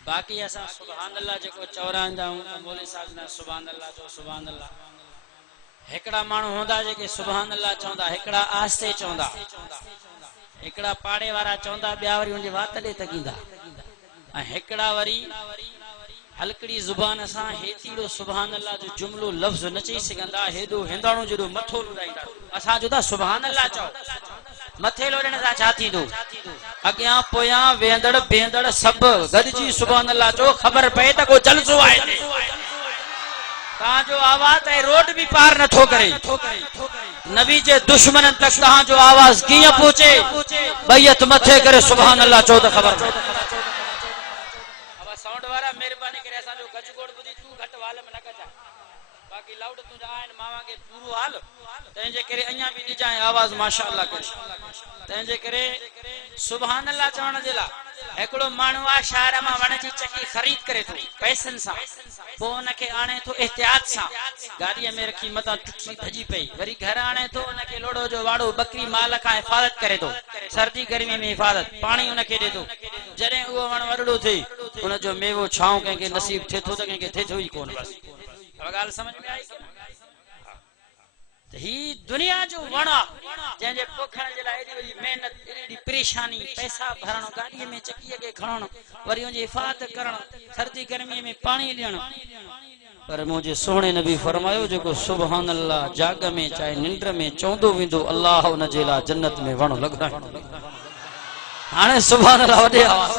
बाक़ी असां सुभान अल्लाह जेको चवराईंदा आहियूं मौलवी साहिब ना सुभान अल्लाह जो सुभान अल्लाह। हिकिड़ा माण्हू हूंदा जेके सुभान अल्लाह चवंदा, हिकिड़ा आस्ते चवंदा, हिकिड़ा पाड़े वारा चवंदा, ॿिया वरी उनजे वात ॾे तकींदा, ऐं हिकिड़ा वरी हलकड़ी ज़ुबान सां हेतीड़ो सुभान अल्लाह जो जुमलो लफ़्ज़ न चई सघंदा, हेॾो हिंदाणो जहिड़ो मथो लुड़ाईंदा। असां जो था सुभान अल्लाह चओ, मथे लोड़ण सां छा थींदो? अॻियां पोयां वेंदड़ बेंदड़ सभु गॾिजी सुभान अल्लाह चओ, ख़बर पए त को जलसो आहे। तव्हांजो आवाज़ ऐं रोड बि पार नथो करे, नबी जे दुश्मननि तक तव्हांजो आवाज़ कीअं पहुचे? बैयत मथे करे सुभान अल्लाह चओ त ख़बर पए। साउंड वारा महिरबानी करे असांजो गजगोड़ ॿुधी तूं घटि वाल में न कजा, बाक़ी लाउड तुंहिंजा आहिनि मावा खे पूरो हाल, तंहिंजे करे अञा बि ॾिजांइ आवाज़ माशाअल्लाह करे। तंहिंजे करे सुभान अल्लाह चवण जे लाइ हिकिड़ो माण्हू आहे शहर मां वण जी चकी ख़रीद करे थो पैसनि सां, पोइ उनखे आणे थो एहतियात सां गाॾीअ में रखी, मथां टुटी भॼी पई, वरी घर आणे थो उनखे लोड़ो जो वाड़ो बकरी माल खां हिफ़ाज़त करे थो, सर्दी गर्मी में हिफ़ाज़त, पाणी उनखे ॾे थो। जॾहिं उहो वण वॾड़ो थिए उनजो मेवो छांव कंहिंखे नसीब थिए थो त कंहिंखे थिए थो ई कोन। बसि ॻाल्हि समझ में आई? ही दुनिया जो वण आहे जंहिंजे पोखण जे लाइ एॾी वॾी महिनत, एॾी परेशानी, पैसा भरणु, गाॾीअ में चकीअ खे खणणु, वरी उनजी हिफ़ाज़त करणु, सर्दी गर्मीअ में पाणी ॾियणु। पर मुंहिंजे सोणे नबी फरमायो जेको सुभान अल्लाह जाग में चाहे निंड में चवंदो वेंदो, अल्लाह उनजे लाइ जन्नत में वण लॻाईंदो। हाणे सुभान अल्लाह वॾे आवाज़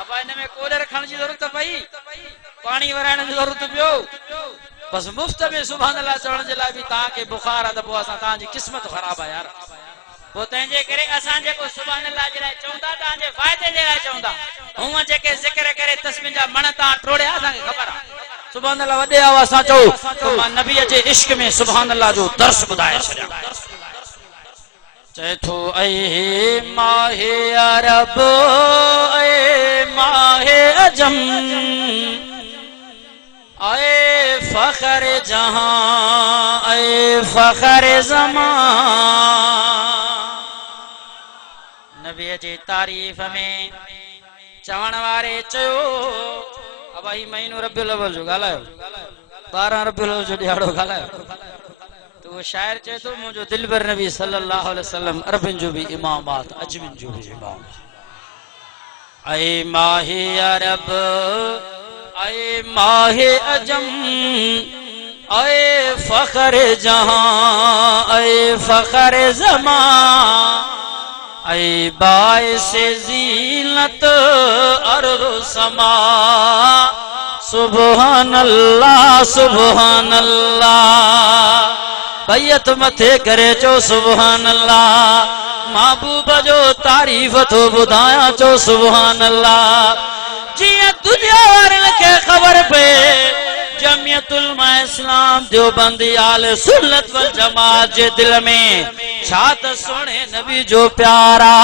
अब इन में कूलर रखण जी ज़रूरत पई, पाणी वराइण जी ज़रूरत पियो, बस मुफ्त में सुभान अल्लाह चवण जे लाइ बि तव्हांखे बुखार आहे त पोइ असां तव्हांजी क़िस्मत ख़राब आहे यार। पोइ तंहिंजे करे असां जेको सुभान अल्लाह जे लाइ चवंदा तव्हांजे फ़ाइदे जे लाइ चवंदा, हूअं जेके ज़िक्र करे तस्मीन जा मण तव्हां टोड़िया असांखे ख़बर आहे। सुभान अल्लाह वॾे आवाज़ सां चओ त मां नबीअ जे इश्क में सुभान अल्लाह जो दर्स ॿुधाए छॾियां। चए थो ऐ माहे अरब ऐ माहे अजम ऐ फ़ख्र जहां ऐ फ़ख्र ज़मान। नबीअ जी तारीफ़ में चवण वारे चयो, अब ही महीनो रबियुल अव्वल जो ॻाल्हायो, 12 रबियुल अव्वल जो ॾियारो ॻाल्हायो, तो वो शायर चए थो मुंहिंजो दिलबर नबी सल्लल्लाहु अलैहि वसल्लम अरबिन जो भी इमाम बात अजमिन जो भी इमाम। ऐ माहे अरब ऐ माहे अजम ऐ फ़ख्र जहां ऐ फ़ख्र ज़मान ऐ बाइस ज़ीनत अर्ज़ समा। सुभान अल्लाह सुभान अल्लाह, बैयत मथे करे चो सुभान अल्लाह, महबूब जो तारीफ़ थो ॿुधायां चो सुभान अल्लाह। जियां दुनिया वारनि खे ख़बर पए जमियतुल उलमा इस्लाम देवबंदी आले सुन्नत वल जमात जे दिल में छा त सोने नबी जो प्यारा,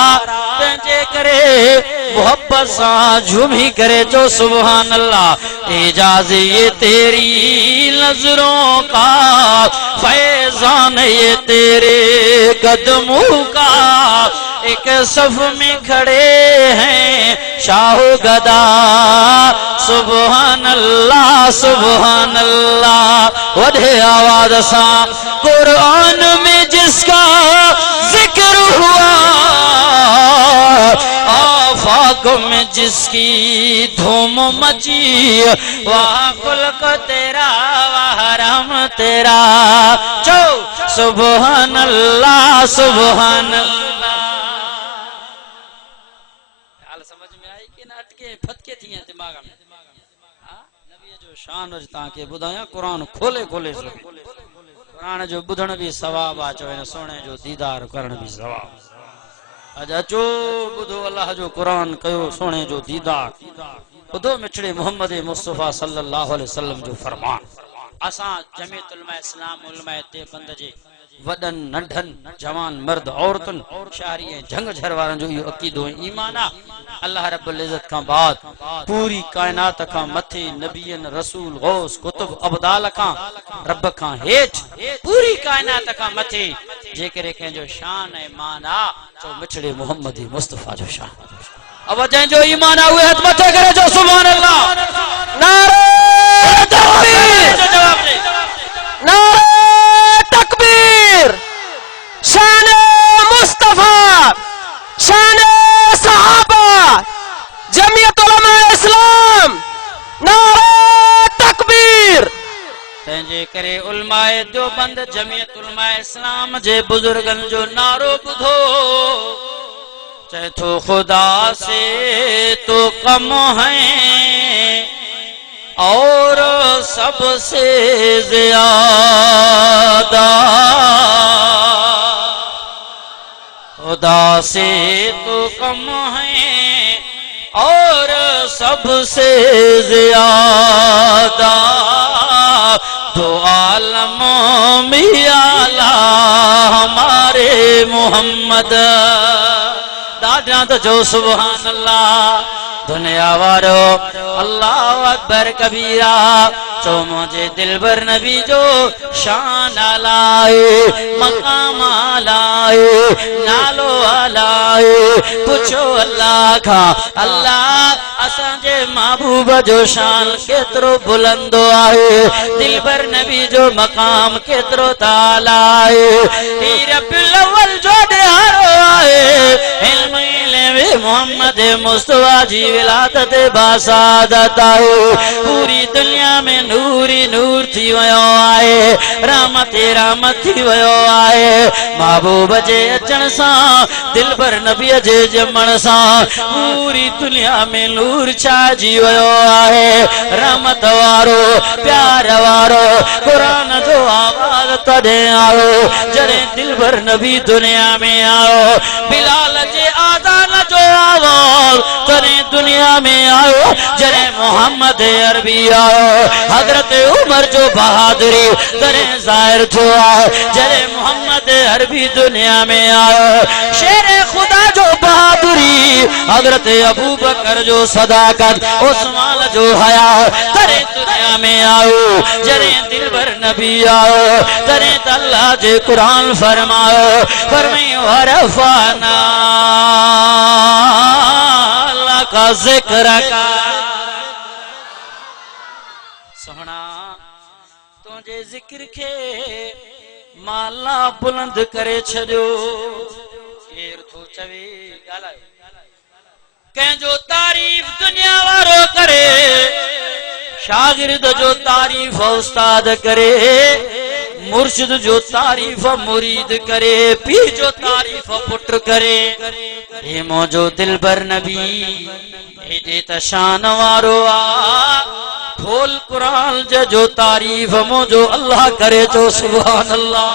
तंहिंजे करे मोहब्बत सां झूमी करे चो सुभान अल्लाह। एजाज़ ये तेरी नजरों का, फैज़ान ये तेरे कदमों का, एक सफ में खड़े हैं शाहो गदा। सुभान अल्लाह सुभान अल्लाह, वधे आवाज़ सां कुरान में जिसका जिक्र हुआ, आफाक में जिसकी धूम मची, वाह खुल्क तेरा वाह रहम तेरा। चो सुभान अल्लाह सुभान अल्लाह। हाल समझ में आई कि न अटके फटके थी हैं दिमाग में? नबी जो शान अज तव्हांखे ॿुधायां, क़ुरान खोले खोले सो क़ुरान जो ॿुधण बि सवाब आहे, चो हिन सोने जो दीदार करण बि सवाब। अॼु अचो ॿुधो अल्लाह जो क़ुरान, कयो सोने जो दीदार, ॿुधो मिठड़े मोहम्मद मुस्तफ़ा सल्लल्लाहु अलैहि वसल्लम जो फरमान। असां जमियत उलमा इस्लाम उलमा देवबंद जे वडन नंढन जवान मर्द औरतन शहरी जंग झर वारन जो यो अकीदो ईमान आ। अल्लाह रब्बुल इज्जत का बाद पूरी कायनात का मथे नबियन रसूल गौस कुतुब अब्दाल का रब का हेठ पूरी कायनात का मथे जेकरे के जो शान है मान आ, तो मिठड़े मोहम्मद मुस्तफा जो शान। अब जंहिंजो ईमान आहे उहे हथ मथे करे जो सुभान अल्लाह। नारे तकबीर, जवाब दे। नारे तकबीर। शान मुस्तफा, शान सहाबा, जमीयत उलमा इस्लाम। नारे तकबीर। तंहिंजे करे उलमाए देवबंद जमीयत उलमा इस्लाम जे बुजुर्गन जो नारो ॿुधो। चए तो खुदा से तो कम है और सबसे ज्यादा, खुदा से तो कम है और सबसे ज्यादा, तो आलम में आला हमारे मोहम्मद। दादा तो जो सुभान अल्लाह। दुनिया वारो अल्लाह अकबर कबीरा। तो मुझे दिलबर नबी जो शान आलाए, मकाम आलाए, नालो आलाए। पुछो अल्लाह का, अल्लाह असांजे महबूब जो शान केतरो बुलंदो आहे, दिलबर नबी जो मकाम केतरो तालाए। रब्बुल अव्वल जो ॾियारो आहे, इल्म मोहम्मद मुस्तफा जी विलादत बासादत आहे। पूरी दुनिया में नूर ही नूर थी वयो आहे, रहमत रहमत थी वयो आहे। महबूब जे अचण सां, दिलबर नबी जे जमण सां, पूरी दुनिया में नूर छाजी वयो आहे। रहमत वारो प्यार वारो कुरान जो आवाज़ तॾहिं आयो जॾहिं दिलबर नबी दुनिया में आयो। बिलाल जे आज़ान जो आवाज़ तॾहिं दुनिया में आयो जॾहिं मोहम्मद अरबी आयो। हज़रत उमर जो बहादुरी तॾहिं ज़ाहिर थियो आहे जॾहिं मोहम्मद अरबी दुनिया में आयो। शेर खुदा जो बहादुरी, हज़रत अबू बकर जो सदाकत, उस्मान जो हया तॾहिं दुनिया में आयो जॾहिं दिलबर नबी आयो। तॾहिं त अल्लाह जे कुरान फरमायो, फरमायो वरफ़ाना का जिक्र का। सोहना तुझे जिक्र के माला बुलंद करे छॾियो। केर तो चवे ॻाल्हाए, कंहिंजो तारीफ़ दुनिया वारो करे, शागिर्द जो तारीफ़ उस्ताद करे, मुर्शिद जो तारीफ़ मुरीद करे, पीर जो तारीफ़ पुट करे। हे मुंहिंजो दिलबर नबी हेॾे त शान वारो आ, खोल कुरान जो तारीफ़ मुंहिंजो अल्लाह करे जो सुभान अल्लाह।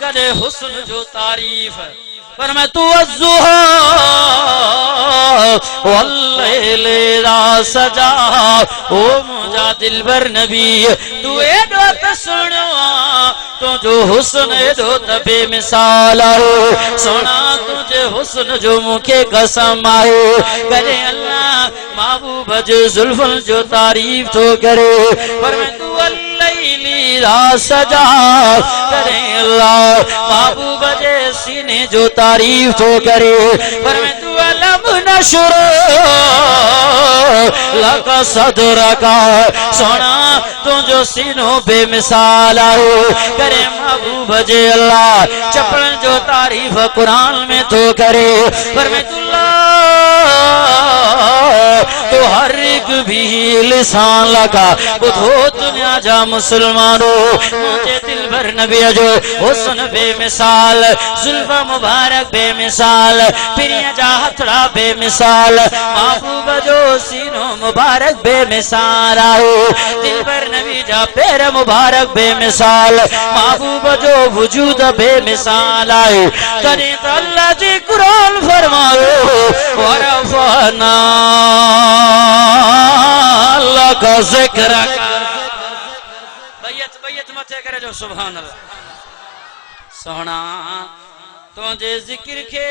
कॾहिं हुस्न जो तारीफ़ पर मैं तू अज़्ज़ुहा वल्लैल इज़ा सजा। ओ मुंहिंजा दिलबर नबी तू एॾो त सुहिणो आ, तुंहिंजो हुस्न एॾो त बेमिसाल आहे। सोना तुंहिंजे हुस्न जो मूंखे कसम आहे। कॾहिं अल्लाह महबूब जे ज़ुल्फ़नि जो तारीफ़ थो करे, पर मैं तू सजा करें। अल्लाह महबूब जे सीने जो तारीफ तो करे, पर मैं तू अलम नशरो लका सदरा का। सोना तुझो सीनो बेमिसाल आहे करे महबूब जे। अल्लाह चपड़न जो तारीफ कुरान में तो करे, पर मैं तू तो हर एक भी लिसान लगा। बुधो दुनिया जा मुसलमानों, मुझे दिलबर नबी जो हुस्न बेमिसाल, जुल्फ़ मुबारक बेमिसाल, पिरिया जा हथड़ा बेमिसाल, महबूब जो सीनो मुबारक बेमिसाल आहे। दिलबर नबी जा पैर मुबारक बेमिसाल, महबूब जो वजूद बेमिसाल आहे। तॾहिं त अल्लाह जी कुरान फरमायो वरफ़अना लका ज़िक्रका। बैयत बैयत मथे करे जो सुभान अल्लाह। सोहना तुझे जिक्र के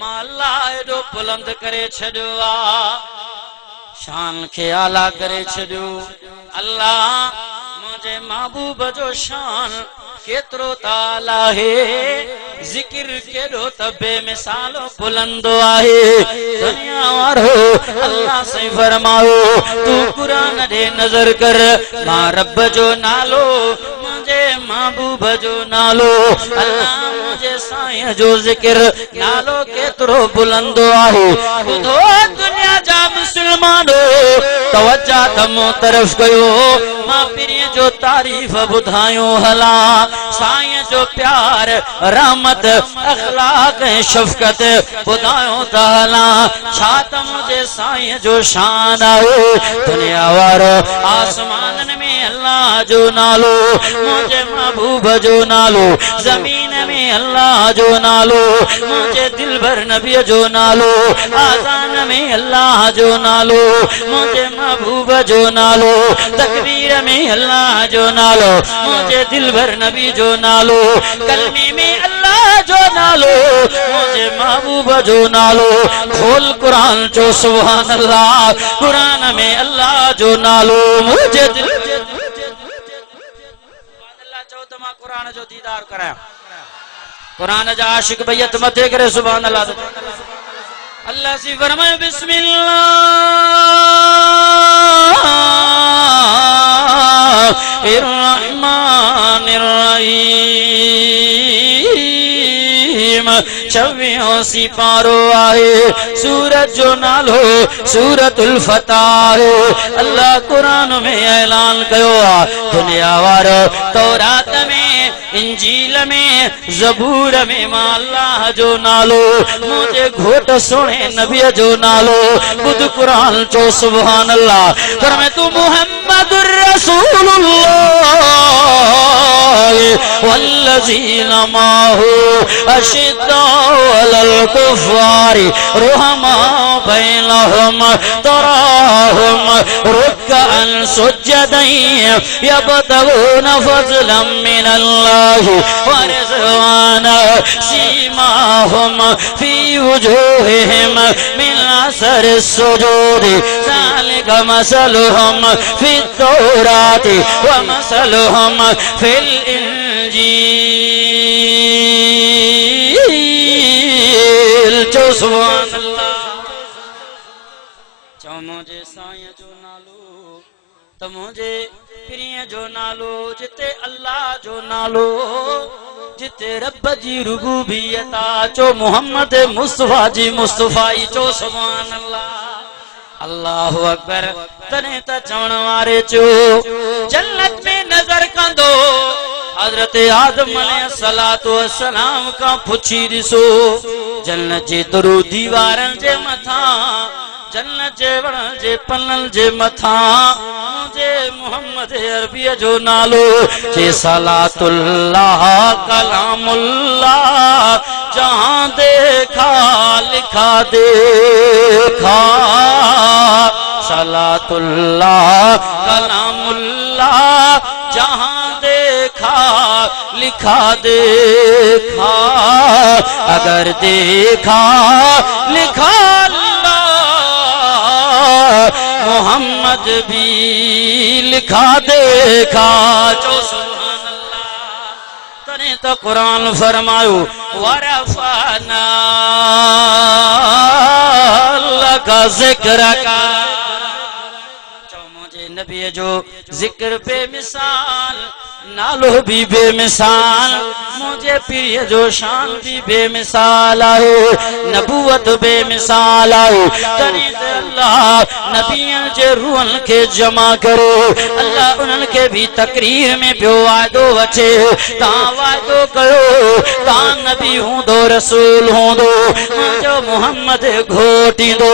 माला एडो बुलंद करे छॾियो आ, शान के आला करे छॾियो। अल्लाह मुझे महबूब जो शान केतरो ताला है जिक्र केरो तबे मिसालो बुलंदो आहे दुनिया वारो अल्लाह से फरमाओ तू कुरान दे नजर कर मां रब जो नालो मुझे महबूब जो नालो अल्लाह मुझे साईं जो जिक्र नालो केतरो बुलंदो आहे ॿुधो दुनिया जा मुसलमानो तवज्जा तमो तरफ कयो मां पीर जो तारीफ बुधायो हला साईं जो प्यार रहमत अखलाक ऐं शफकत बुधायो त हला छा त मुझे साईं जो शान आहे दुनिया वारो आसमानन में अल्लाह जो नालो मुझे महबूब जो नालो जमीन में अल्लाह जो नालो मुझे दिलबर नबी जो नालो आजान में अल्लाह जो नालो मुझे महबूब जो नालो तकबीर में अल्लाह जो नालो मुझे दिलबर नबी जो नालो कलमे में अल्लाह जो नालो मुझे महबूब जो नालो खोल कुरान जो सुभान अल्लाह कुरान में अल्लाह जो नालो मुझे दिल अल्लाह चो त मां कुरान जो दीदार कराया कुरान जा आशिक बैत मथे करे सुभान अल्लाह अल्लाह सी फरमाए बिस्मिल्लाह इर्रहमानिर रहीम 26 सिपारो आहे सूरत जो नालो सूरतुल फताह अल्लाह कुरान में ऐलान कयो दुनिया वारो तौरात में इंजील में ज़बूर में मां अल्लाह जो नालो मुझे घोट सुने नबी जो नालो खुद कुरान चो सुभान अल्लाह पर मैं तू मुहम्मदुर रसूलुल्लाह वल्लज़ीना माहू अशिद्दाउ अलल कुफ़ारि रुहमाउ बैनहुम तराहुम रुक्अन सुज्जदन यब्तगूना फज़लन मिनल्लाहि व रिज़वाना सीमाहुम फी वुजूहिहिम मिन असरि सुजूदि ज़ालिका मसलुहुम फित तौराति व मसलुहुम फिल इंजील जो सुभान अल्लाह चो मुझे साईं जो नालो तो मुझे प्रिय जो नालो जिते अल्लाह जो नालो जिते रब जी रुबूबियत चो मोहम्मद मुस्तफा जी मुस्तफाई चो सुभान अल्लाह अल्लाहु अकबर तने त चवण वारे चो जन्नत में नजर कंदो हजरत आदम अलैहिस्सलातु वस्सलाम का पुछी दिसो जन्नत जे दरूदी वारन जे मथा जन्नत जे वण जे पनल जे मथा मुझे मोहम्मद अरबी जो नालो जे सलातुल्लाह कलामुल्लाह जहां देखा लिखा देखा सलातुल्लाह कलामुल्लाह जहां देखा लिखा देखा अगर देखा लिखा मोहम्मद भी लिखा देखा जो सुभान अल्लाह तने तो कुरान फरमायो वरफाना लका जिक्रका जो मुझे नबी जो जिक्र पे मिसाल नालो भी बेमिसाल मुझे प्रिय जो शान भी बेमिसाल है नबूवत बेमिसाल है तने अल्लाह नबियन जे रूहन के जमा करो अल्लाह उन्हन के भी तकरीर में पियो वादो वचे ता वादो कयो ता नबी हूंदो रसूल हूंदो जो मोहम्मद घोटींदो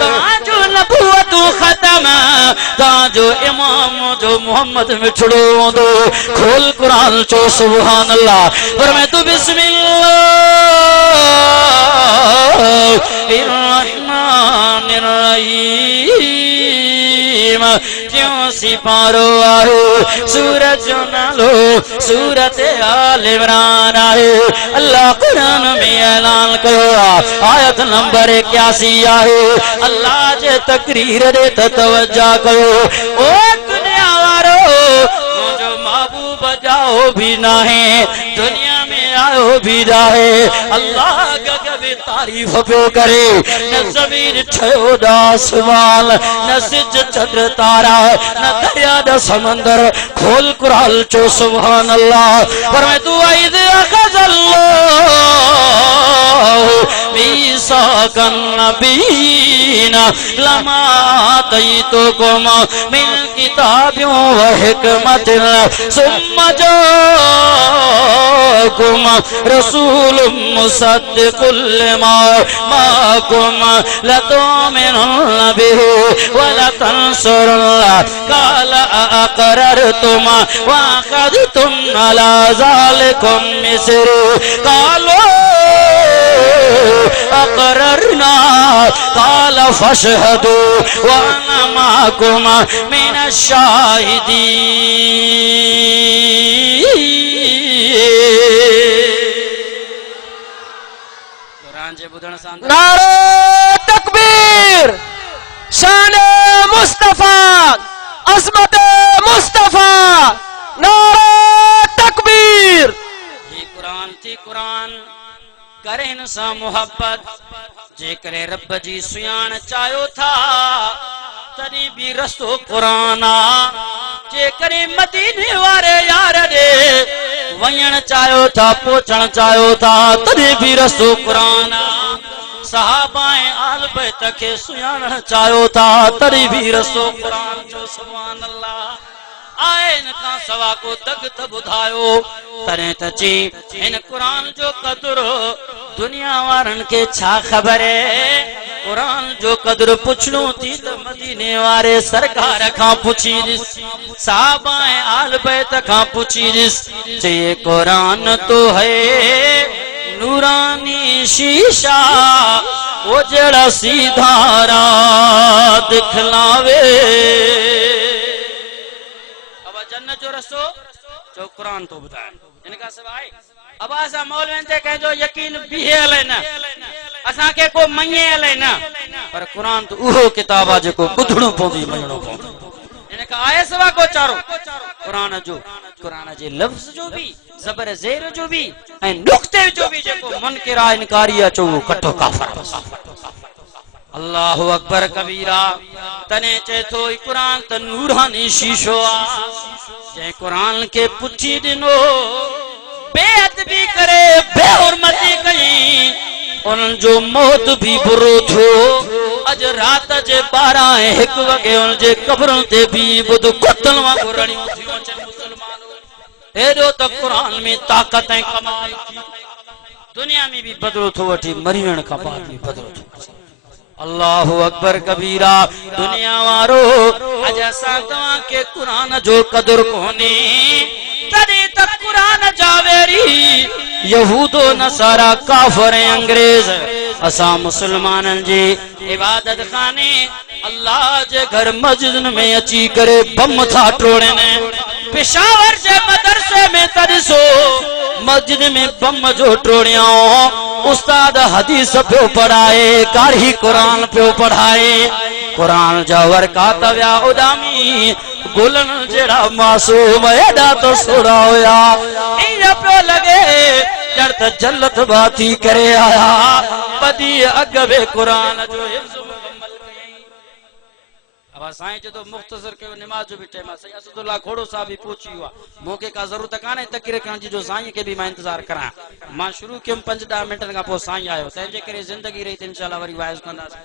ता जो नबूवत खत्म ता जो इमाम जो मोहम्मद मिठड़ो हूंदो खोल कुरान चो सुभान अल्लाह पर मैं तू बिस्मिल्लाहिर्रहमानिर रहीम क्यों सिपारो आहे सूरत जो नालो सूरत आल इमरान आहे अल्लाह कुरान में ऐलान कयो आयत नंबर 81 आहे अल्लाह जे तकरीर दे तवज्जा कयो ओ दुनिया वारो जो महबूब जाओ कमाओ भी ना है, दुनिया में आओ भी ना है। अल्लाह का कभी तारीफ पियो करे, न जमीन छयो न आसमान, न सिज चंद्र तारा, न दरिया न समंदर। खोल कुरान चो सुभान अल्लाह। पर मैं तू आइद मीसाकन नबीना लमा तईतुकुम मिन किताबिन व हिकमतिन सुम्मा जाकुम रसूलुम मुसद्दिकुल लिमा माकुम लतुमिनुन बिही व लतंसुरुल्लाह क़ाल अअक़ररतुम व अख़ज़्तुम अला ज़ालिकुम मिस्री क़ालू अक़ररना क़ाल फ़शहदू व अना माकुम मिनश शाहिदीन। नारे तकबीर, शान मुस्तफा, अज़मत मुस्तफा, नारे तकबीर। ये कुरान थी, कुरान करे इंसान मोहब्बत जे करे रब जी सुयान चायो था तरी भी रस्तो कुरान आ। जे करे मदीने वारे यार दे वयण चायो था, पहुंचण चायो था तरी भी रस्तो कुरान आ। सहाबाए आल बैत के सुयान चायो था तरी भी रस्तो कुरान जो सुभान अल्लाह। आइन का सवा को तक बुधायो तरे तची इन कुरान जो कदर दुनिया वारन के छा खबर है। कुरान जो कदर पुछणो थी तो मदीने वारे सरकार का पुछी दिस, साहबाए आल बैत का पुछी दिस। जे कुरान तो है नूरानी शीशा, वो जड़ा सीधा राह दिखलावे। जो रसो जो कुरान तो बताए इनका सवाई। अब असा मौलवी ते कह जो यकीन भी है लेना, असा के को मये लेना, पर कुरान तो उहो किताब आ जो बुधणो पौंदी मणो पौंदी। इनका आए सवा को चारो कुरान जो, कुरान जे लफ्ज जो भी, ज़बर ज़ेर जो भी ऐं नुक्ते जो भी जेको मुनकिर आ इनकारी चो कठो काफर। अल्लाहु अकबर कबीरा। तने चे तो कुरान त नूरानी शीशो आ। जे कुरान के पुछी दिनो बेअदबी करे, बेहुरमती कई, उन जो मौत भी बुरो थो। अज रात जे 12-1 वगे उन जे कब्रन ते भी बुध कुतल वांगुर रणियूं थियूं अचनि मुसलमान। एडो त कुरान में ताकत ऐं कमाल थी। दुनिया में भी बदलो थो वठी, मरीण खां बाद भी बदलो थो। अल्लाहु अकबर कबीरा। दुनिया वारो अज असां तव्हां के कुरान जो कदर कोने, तॾहिं त कुरान जा वेरी यहूदो नसारा काफर ऐं अंग्रेज असां मुसलमाननि जे इबादत खाने अल्लाह जे घर मस्जिदन में अची करे बम था टोड़नि। पेशावर जे मदरसे में तॾिसो मस्जिद में बम जो टोड़ियां। उस्ताद हदीस पियो पढ़ाए, कारी कुरान पियो पढ़ाए। कुरान जा वर्कात विया उडामी, गुलन जड़ा मासूम एडा तो सोड़ा होया। ईअं पियो लगे ॼण त जन्नत बाती करे आया। बदी अग वे कुरान जो हिफ्ज़ मुकम्मल कयई। अब साईं जो तो मुख्तसर के नमाज जो भी टाइम सही असदुल्लाह घोड़ो साहब भी पहुंची हुआ। मौके का जरूरत काने तकरीर करण जी जो साईं के भी मैं इंतजार करा। मां शुरू कयम 5-10 मिनटन का पो साईं आयो, तंहिंजे करे जिंदगी रही इंशाल्लाह वरी वाइज कंदासीं।